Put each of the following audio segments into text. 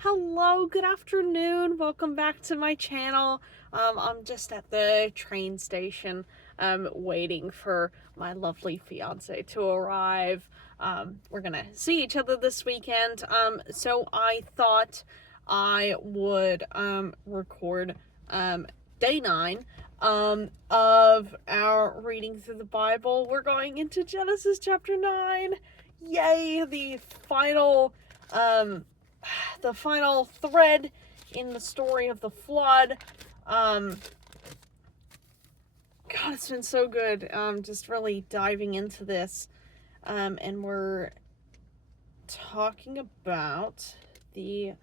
Hello, good afternoon. Welcome back to my channel. I'm just at the train station, waiting for my lovely fiance to arrive. We're gonna see each other this weekend. So I thought I would, record, day 9, of our reading through the Bible. We're going into Genesis chapter 9. Yay, the final thread in the story of the flood. God, it's been so good. Just really diving into this. And we're talking about the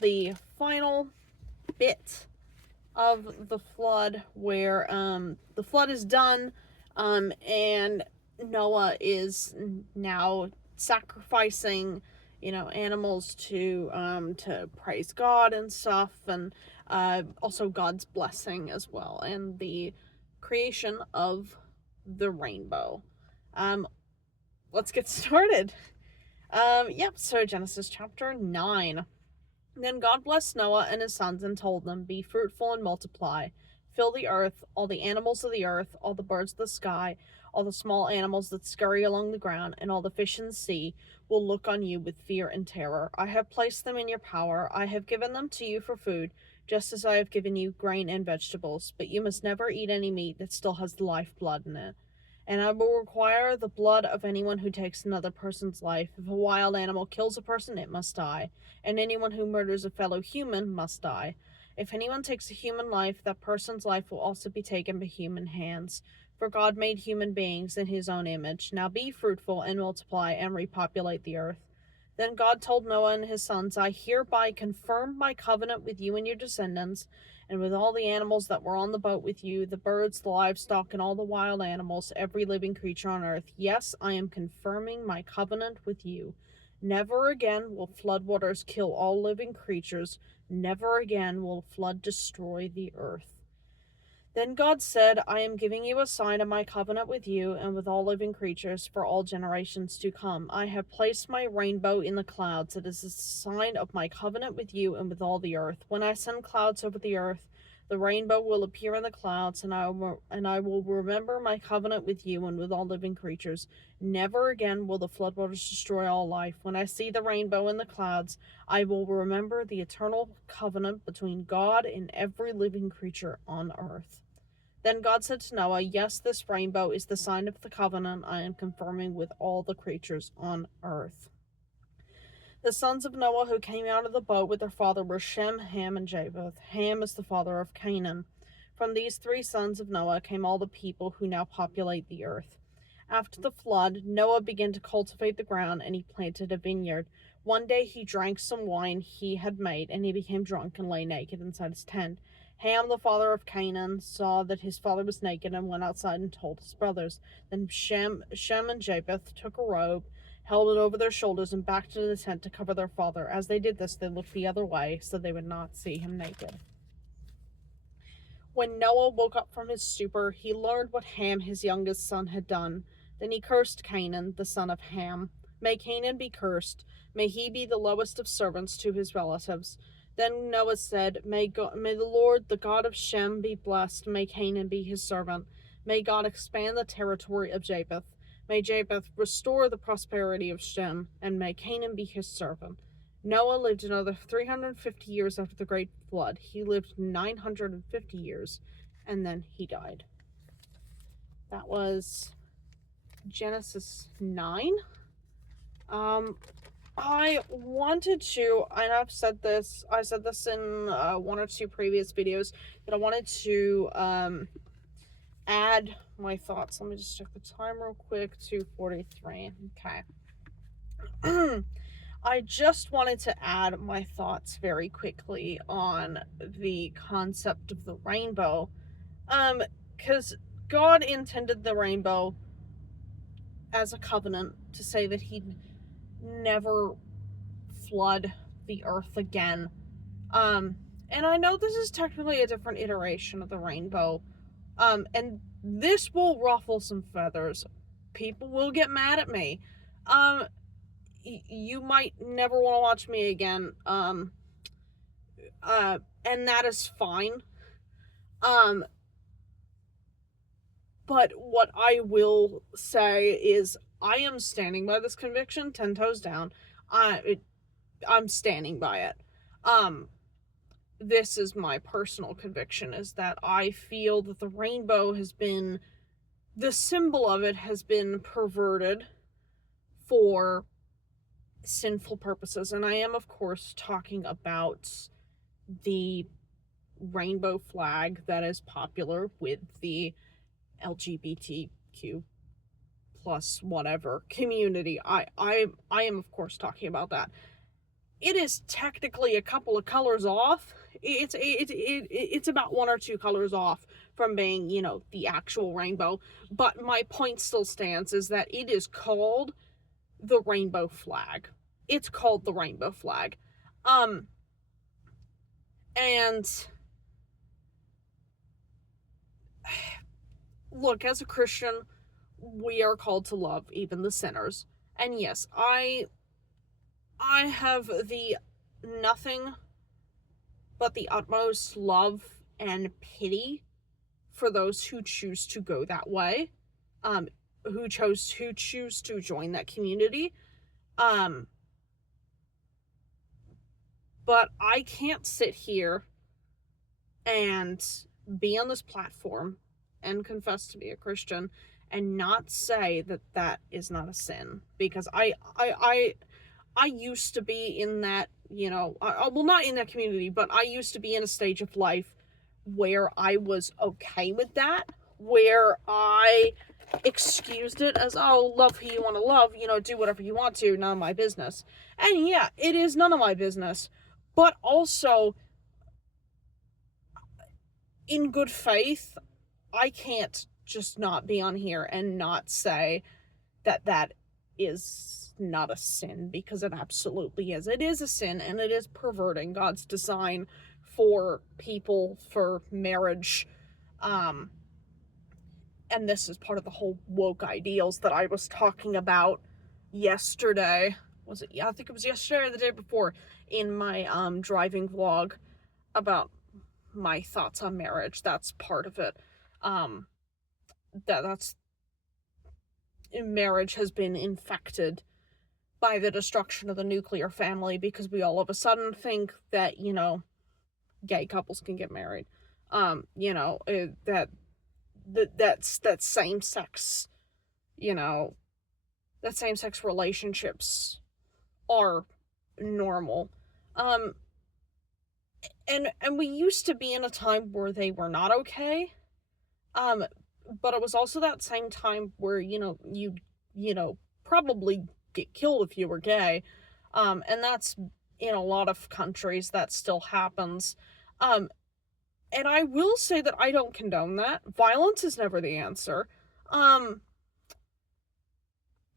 the final bit of the flood where the flood is done, and Noah is now sacrificing, animals to praise God and stuff, and also God's blessing as well, and the creation of the rainbow. Let's get started. So Genesis chapter 9. Then God blessed Noah and his sons and told them, "Be fruitful and multiply. Fill the earth, all the animals of the earth, all the birds of the sky, all the small animals that scurry along the ground, and all the fish in the sea will look on you with fear and terror. I have placed them in your power. I have given them to you for food, just as I have given you grain and vegetables. But you must never eat any meat that still has life blood in it. And I will require the blood of anyone who takes another person's life. If a wild animal kills a person, it must die. And anyone who murders a fellow human must die. If anyone takes a human life, that person's life will also be taken by human hands. For God made human beings in his own image. Now be fruitful and multiply and repopulate the earth." Then God told Noah and his sons, "I hereby confirm my covenant with you and your descendants, and with all the animals that were on the boat with you, the birds, the livestock, and all the wild animals, every living creature on earth. Yes, I am confirming my covenant with you. Never again will floodwaters kill all living creatures. Never again will flood destroy the earth." Then God said, "I am giving you a sign of my covenant with you and with all living creatures for all generations to come. I have placed my rainbow in the clouds. It is a sign of my covenant with you and with all the earth. When I send clouds over the earth, the rainbow will appear in the clouds, and I will remember my covenant with you and with all living creatures. Never again will the floodwaters destroy all life. When I see the rainbow in the clouds, I will remember the eternal covenant between God and every living creature on earth." Then God said to Noah, "Yes, this rainbow is the sign of the covenant I am confirming with all the creatures on earth." The sons of Noah who came out of the boat with their father were Shem, Ham, and Japheth. Ham is the father of Canaan. From these 3 sons of Noah came all the people who now populate the earth. After the flood, Noah began to cultivate the ground, and he planted a vineyard. One day he drank some wine he had made, and he became drunk and lay naked inside his tent. Ham, the father of Canaan, saw that his father was naked and went outside and told his brothers. Then Shem and Japheth took a robe, held it over their shoulders, and backed into the tent to cover their father. As they did this, they looked the other way so they would not see him naked. When Noah woke up from his stupor, he learned what Ham, his youngest son, had done. Then he cursed Canaan, the son of Ham. "May Canaan be cursed. May he be the lowest of servants to his relatives." Then Noah said, may the Lord, the God of Shem, be blessed. May Canaan be his servant. May God expand the territory of Japheth. May Japheth restore the prosperity of Shem, and may Canaan be his servant. Noah lived another 350 years after the great flood. He lived 950 years, and then he died. That was Genesis 9. I wanted to, and I said this in 1 or 2 previous videos, that I wanted to add my thoughts. Let me just check the time real quick. 2:43. Okay. I just wanted to add my thoughts very quickly on the concept of the rainbow. Because God intended the rainbow as a covenant to say that he'd never flood the earth again. And I know this is technically a different iteration of the rainbow. And this will ruffle some feathers. People will get mad at me. you might never want to watch me again. And that is fine. But what I will say is I am standing by this conviction 10 toes down. I'm standing by it. This is my personal conviction, is that I feel that the rainbow has been, the symbol of it has been perverted for sinful purposes. And I am, of course, talking about the rainbow flag that is popular with the LGBTQ plus whatever community. I am, of course, talking about that. It is technically a couple of colors off. It's about one or two colors off from being, the actual rainbow. But my point still stands, is that it is called the rainbow flag. It's called the rainbow flag. And look, as a Christian, we are called to love even the sinners. And yes, I have the nothing but the utmost love and pity for those who choose to go that way, who choose to join that community. But I can't sit here and be on this platform and confess to be a Christian and not say that that is not a sin, because I used to be in that, well, not in that community, but I used to be in a stage of life where I was okay with that, where I excused it as, oh, love who you want to love, do whatever you want to, none of my business. And yeah, it is none of my business, but also, in good faith, I can't just not be on here and not say that that is not a sin, because it absolutely is. It is a sin, and it is perverting God's design for people, for marriage. And this is part of the whole woke ideals that I was talking about yesterday. Was it? Yeah, I think it was yesterday or the day before, in my driving vlog about my thoughts on marriage. That's part of it. That's marriage has been infected by the destruction of the nuclear family, because we all of a sudden think that, gay couples can get married. That same sex, that same sex relationships are normal. And we used to be in a time where they were not okay. But it was also that same time where, you probably get killed if you were gay. And that's, in a lot of countries, that still happens. And I will say that I don't condone that. Violence is never the answer. I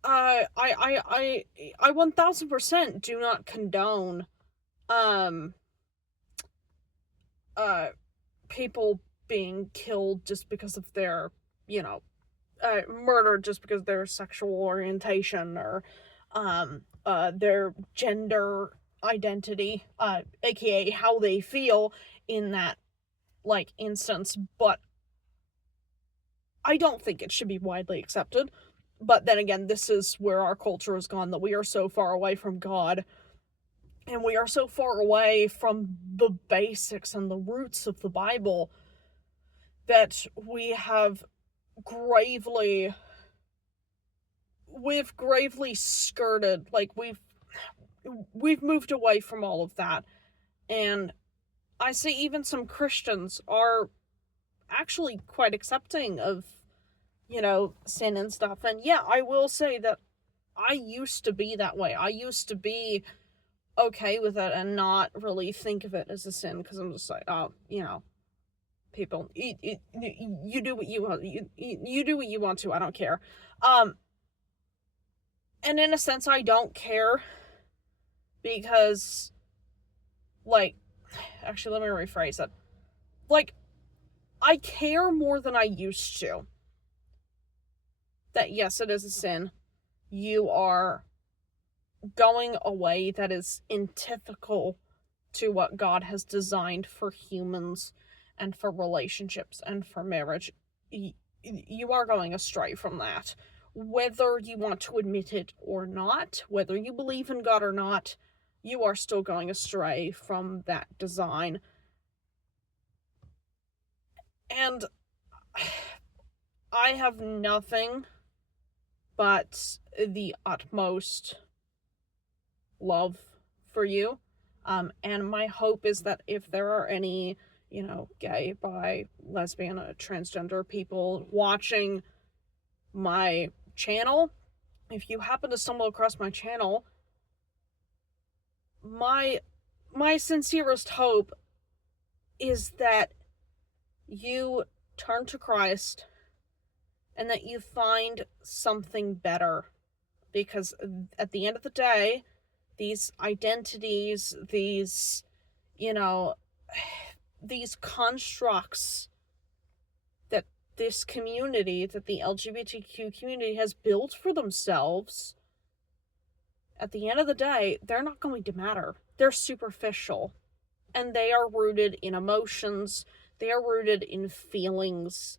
1000% do not condone, people being killed just because of their, murdered just because of their sexual orientation or, their gender identity, aka how they feel in that, instance. But I don't think it should be widely accepted. But then again, this is where our culture has gone, that we are so far away from God, and we are so far away from the basics and the roots of the Bible, that we've gravely skirted, we've moved away from all of that. And I see even some Christians are actually quite accepting of, sin and stuff. And yeah, I will say that I used to be that way. I used to be okay with it and not really think of it as a sin, because I'm just like, oh, people, you do what you want, you do what you want to, I don't care. And in a sense, I don't care, because, actually, let me rephrase it. I care more than I used to. That yes, it is a sin. You are going a way that is antithetical to what God has designed for humans and for relationships and for marriage, you are going astray from that. Whether you want to admit it or not, whether you believe in God or not, you are still going astray from that design. And I have nothing but the utmost love for you. And my hope is that if there are any, gay, bi, lesbian, transgender people watching my channel, if you happen to stumble across my channel, my sincerest hope is that you turn to Christ and that you find something better. Because at the end of the day, these identities, these constructs that this community, that the LGBTQ community has built for themselves, at the end of the day, they're not going to matter. They're superficial. And they are rooted in emotions. They are rooted in feelings.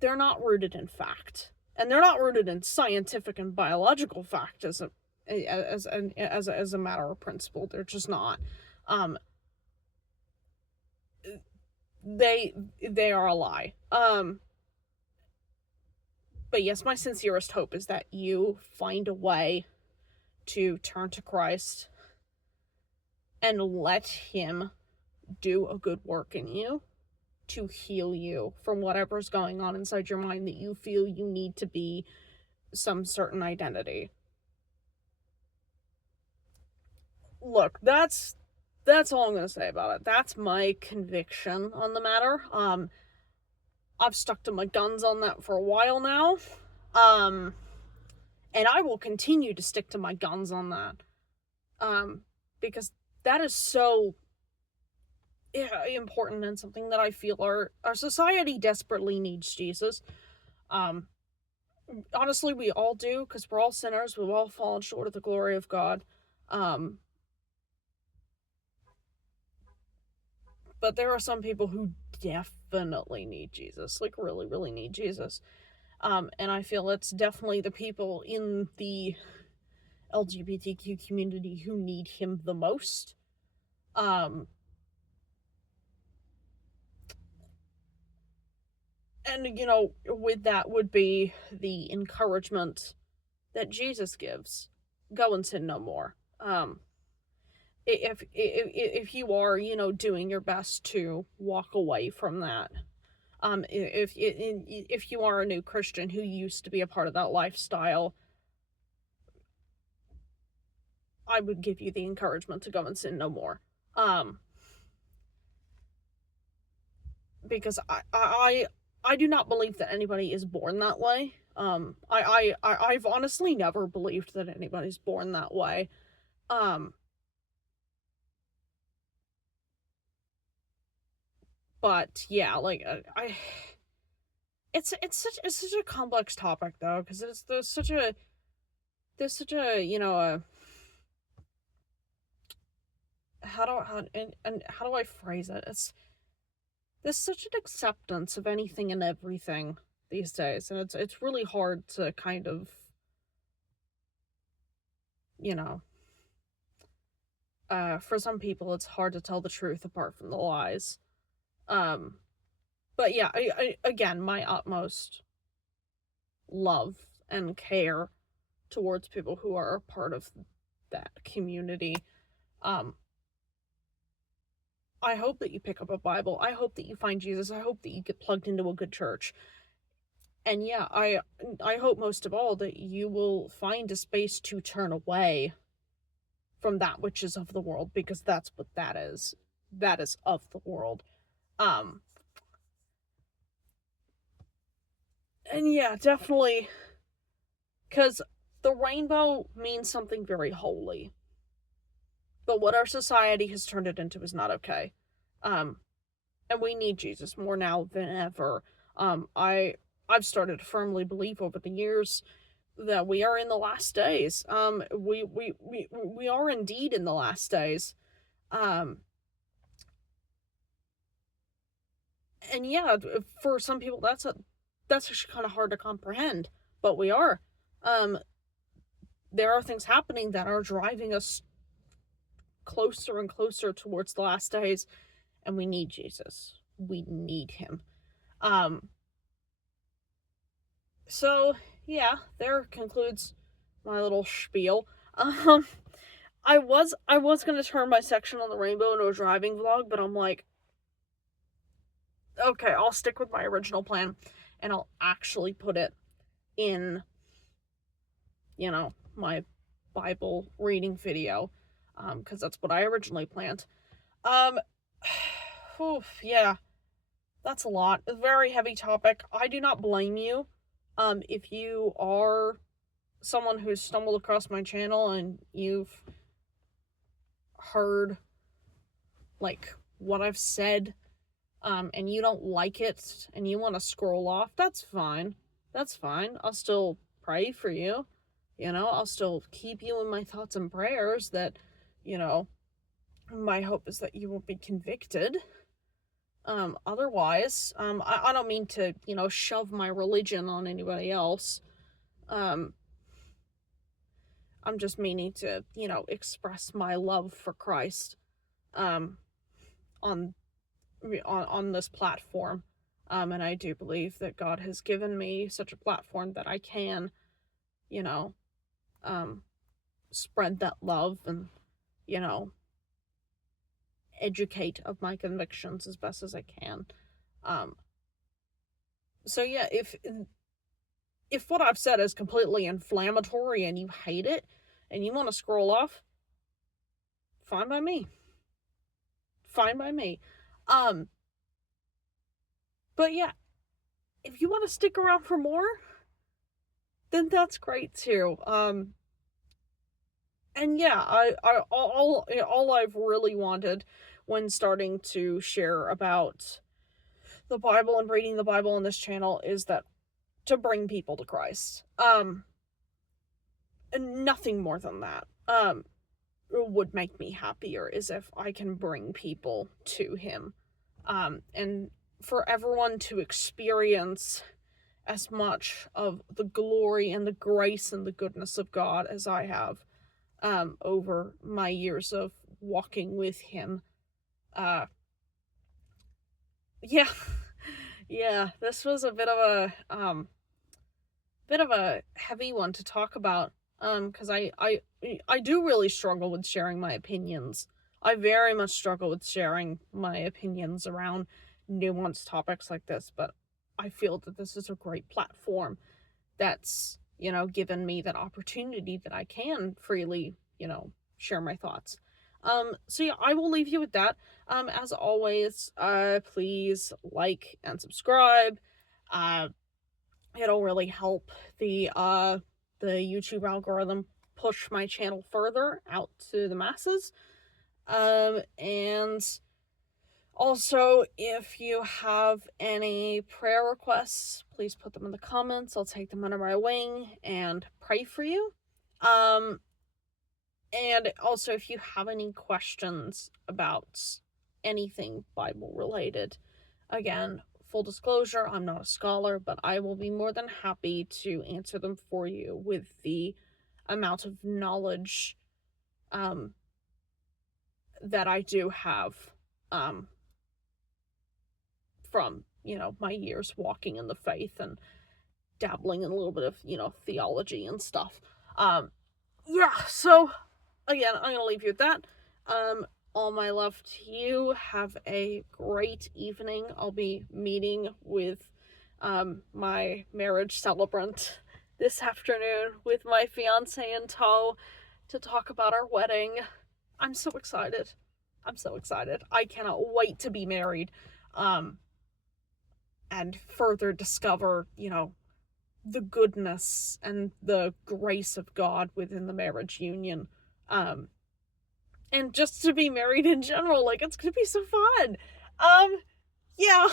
They're not rooted in fact. And they're not rooted in scientific and biological fact as a matter of principle. They're just not. They are a lie. But yes, my sincerest hope is that you find a way to turn to Christ and let him do a good work in you to heal you from whatever's going on inside your mind that you feel you need to be some certain identity. Look, that's all I'm gonna say about it. That's my conviction on the matter. I've stuck to my guns on that for a while now. And I will continue to stick to my guns on that. Because that is so important and something that I feel our society desperately needs Jesus. Honestly, we all do, because we're all sinners. We've all fallen short of the glory of God. But there are some people who definitely need Jesus, like really, really need Jesus. And I feel it's definitely the people in the LGBTQ community who need him the most. And, with that would be the encouragement that Jesus gives. Go and sin no more. If you are, doing your best to walk away from that, if you are a new Christian who used to be a part of that lifestyle, I would give you the encouragement to go and sin no more. Because I do not believe that anybody is born that way. I've honestly never believed that anybody's born that way. But yeah, like it's such a complex topic though, because there's such a how do I phrase it? There's such an acceptance of anything and everything these days, and it's really hard to kind of for some people it's hard to tell the truth apart from the lies. But yeah, I again, my utmost love and care towards people who are a part of that community. I hope that you pick up a Bible. I hope that you find Jesus. I hope that you get plugged into a good church. And yeah, I hope most of all that you will find a space to turn away from that which is of the world, because that's what that is. That is of the world. And yeah, definitely, because the rainbow means something very holy. But what our society has turned it into is not okay. And we need Jesus more now than ever. I've started to firmly believe over the years that we are in the last days. We are indeed in the last days. And yeah, for some people that's actually kind of hard to comprehend, but we are. There are things happening that are driving us closer and closer towards the last days, and we need Jesus. We need him. So yeah, there concludes my little spiel. I was gonna turn my section on the rainbow into a driving vlog, but I'm like, okay, I'll stick with my original plan, and I'll actually put it in, my Bible reading video, because that's what I originally planned. Yeah, that's a lot. A very heavy topic. I do not blame you. If you are someone who's stumbled across my channel and you've heard, like, what I've said, and you don't like it, and you want to scroll off, that's fine. That's fine. I'll still pray for you. I'll still keep you in my thoughts and prayers that, my hope is that you will be convicted. Otherwise, I don't mean to, shove my religion on anybody else. I'm just meaning to, express my love for Christ, on this platform. And I do believe that God has given me such a platform that I can, spread that love and, educate of my convictions as best as I can. So yeah, if what I've said is completely inflammatory and you hate it and you want to scroll off, fine by me. Fine by me. But yeah, if you want to stick around for more, then that's great too. And yeah, all I've really wanted when starting to share about the Bible and reading the Bible on this channel is that to bring people to Christ. And nothing more than that. Would make me happier is if I can bring people to him. And for everyone to experience as much of the glory and the grace and the goodness of God as I have, over my years of walking with him. Yeah. Yeah, this was a bit of a heavy one to talk about, because I do really struggle with sharing my opinions. I very much struggle with sharing my opinions around nuanced topics like this, but I feel that this is a great platform that's, given me that opportunity that I can freely, share my thoughts. So yeah, I will leave you with that. As always, please like and subscribe. It'll really help the YouTube algorithm push my channel further out to the masses. And also, if you have any prayer requests, please put them in the comments. I'll take them under my wing and pray for you. And also, if you have any questions about anything Bible related, again, full disclosure, I'm not a scholar, but I will be more than happy to answer them for you with the amount of knowledge that I do have from, my years walking in the faith and dabbling in a little bit of, theology and stuff. Yeah, so again, I'm gonna leave you with that. All my love to you. Have a great evening. I'll be meeting with my marriage celebrant this afternoon with my fiance in tow to talk about our wedding. I'm so excited. I'm so excited. I cannot wait to be married. And further discover, the goodness and the grace of God within the marriage union. And just to be married in general, like, it's gonna be so fun. Yeah.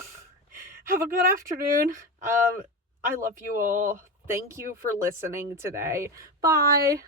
Have a good afternoon. I love you all. Thank you for listening today. Bye.